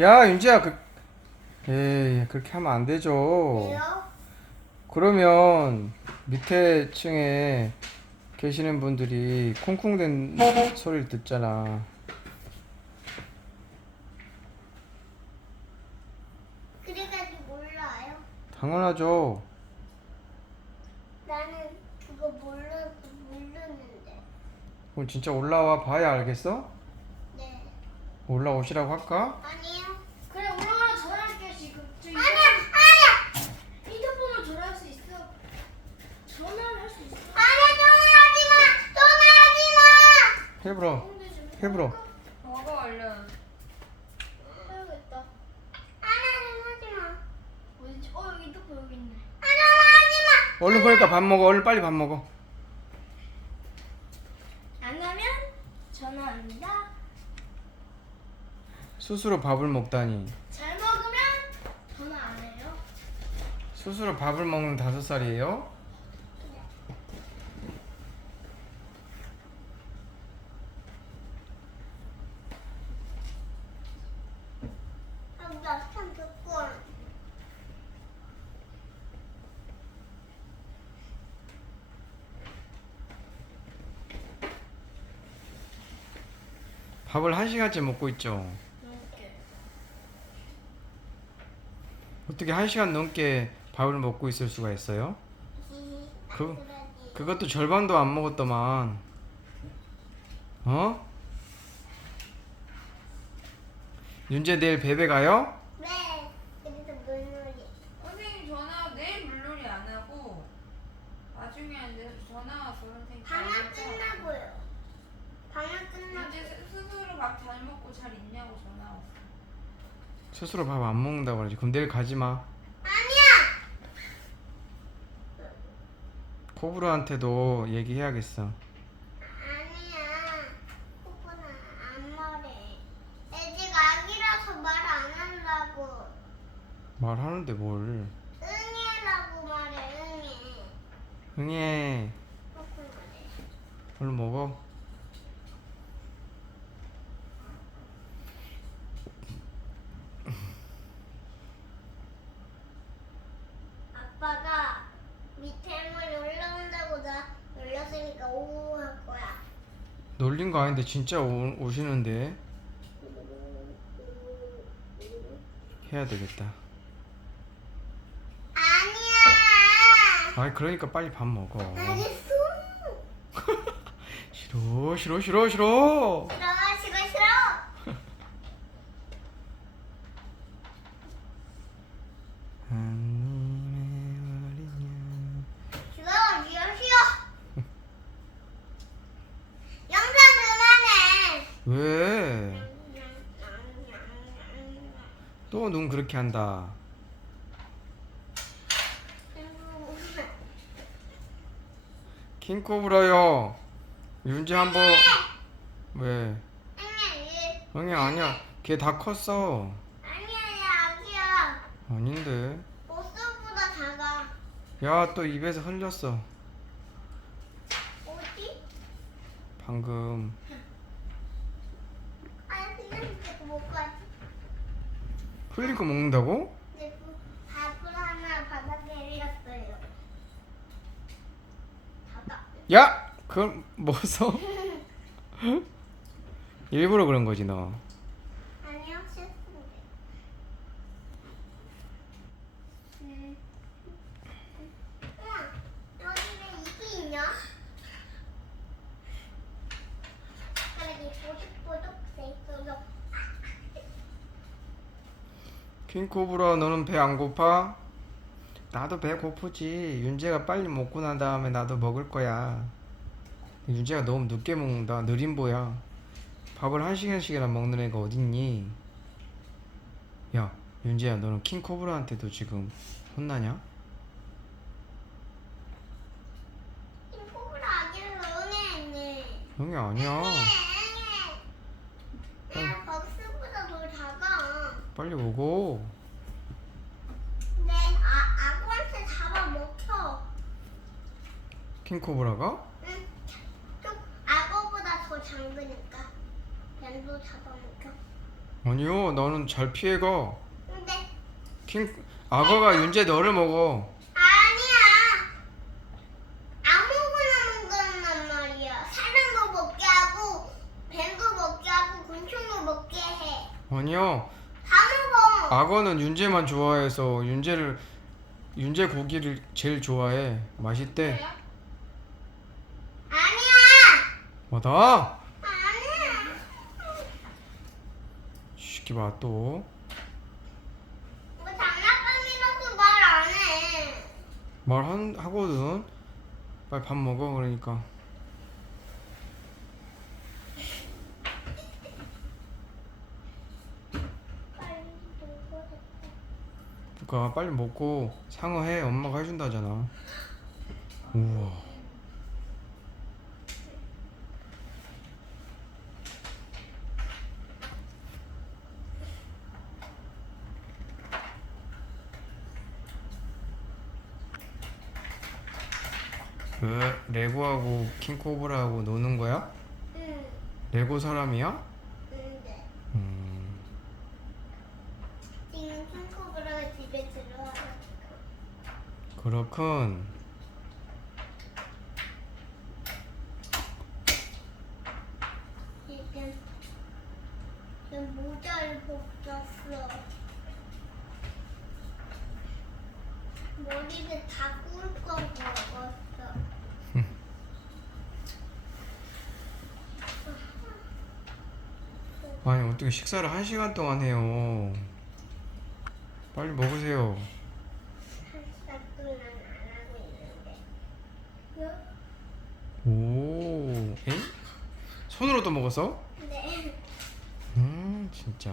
야 윤지야 그 에이 그렇게 하면 안 되죠 왜요? 그러면 밑에 층에 계시는 분들이 콩콩댄 소리를 듣잖아 그래가지고 몰라요. 당연하죠 나는 그거 몰라 모르는데. 그럼 진짜 올라와 봐야 알겠어? 네. 올라오시라고 할까? 아니요. 그래 올라가라 전화할게 지금. 저 아니야 아니야 핸드폰으로 전화할 수 있어. 전화를 할 수 있어. 아니야 전화하지 마 전화하지 마. 해불어 해불어 먹어 얼른. 해야겠다. 아니야 전화하지 마. 어디지? 어 여기 핸드폰 여기 있네. 아 전화하지 마. 얼른 그러니까 밥 먹어 얼른 빨리 밥 먹어 안 하면 전화합니다. 스스로 밥을 먹다니 잘 먹으면 전화 안 해요. 스스로 밥을 먹는 다섯 살이에요? 나참 듣고. 밥을 한 시간째 먹고 있죠. 어떻게 한 시간 넘게 밥을 먹고 있을 수가 있어요? 그-. 그것도 절반도 안 먹었더만 어? 윤재 내일 베베 가요? 네. 그래서 물놀이. 선생님 전화 내일 물놀이 안 하고 나중에 이제 전화 와서 선생님 방학 끝나고요. 방학 끝나고. 이제 스- 스스로 밥 잘 먹고 잘 있냐고 전화 왔어. 스스로 밥 안 먹는다고 그러지 그럼 내일 가지 마 아니야. 코브라한테도 얘기해야겠어 아니야. 코코는 안 말해. 애직 아기라서 말 안 한다고. 말하는데 뭘 응애라고 말해. 응애. 응애 해. 얼른 먹어 아빠가 밑에 할머니 올라온다고 나 놀랐으니까 오 할 거야. 놀린 거 아닌데 진짜 오, 오시는데. 해야 되겠다. 아니야. 아이 그러니까 빨리 밥 먹어. 알겠어. 싫어 싫어 싫어 싫어. 싫어 싫어 싫어. 하늘의 어린 싫어 싫어 싫어. 영상 그만해. 양. 왜? 또 눈 그렇게 한다 킹코브라요 윤재 한번 왜? 응애 아니야 걔 다 컸어 아니야 야 아기야. 아닌데. 야 또 입에서 흘렸어 어디? 방금 아니 그냥 이거 못 가지. 흘린 거 먹는다고? 근데 그 밥을 하나 바닥에 내렸어요. 바닥. 야! 그걸 뭐 써? 일부러 그런 거지 너 아니요, 싫습니다. 음. 우와, 여기 왜 이게 있냐? 여기 보득보득 돼 있어서 킹코브라 너는 배 안 고파? 나도 배 고프지 윤재가 빨리 먹고 난 다음에 나도 먹을 거야 윤재가 너무 늦게 먹는다 느림보야 밥을 한 시간씩이나 먹는 애가 어딨니? 야 윤재야 너는 킹코브라한테도 지금 혼나냐? 이 포브라 아기를 응애했네. 형이 아니야 야, 벅스보다 더 작아. 빨리 먹어 근데 아, 악어한테 잡아먹혀. 킹코브라가? 응. 좀 악어보다 더 작으니까. 뱀도 잡아먹혀. 아니요 너는 잘 피해가 근데 킹 악어가 윤재 너를 먹어 아니야. 아무거나 먹는단 말이야. 사람도 먹게 하고 뱀도 먹게 하고 곤충도 먹게 해. 아니요. 악어는 윤재만 좋아해서 윤재를 윤재 고기를 제일 좋아해 맛있대 아니야. 맞아 아니야. 시키 봐 또 뭐 장난감이라서 말안 해. 말한 하거든 빨리 밥 먹어 그러니까 빨리 먹어. 그러니까 빨리 먹고 상어 해 엄마가 해준다잖아 우와 그 레고하고 킹코브라하고 노는 거야? 응. 레고 사람이야? 근데 음, 지금 킹코브라가 집에 들어와가지고. 그렇군 지금 지금 모자를 벗겼어. 머리를 다 꿀꺽 먹었어. 아니 어떻게 식사를 한 시간 동안 해요 빨리 먹으세요 한싹도 난안 하고 있는데. 오, 에? 손으로도 먹었어? 네. 음, 진짜.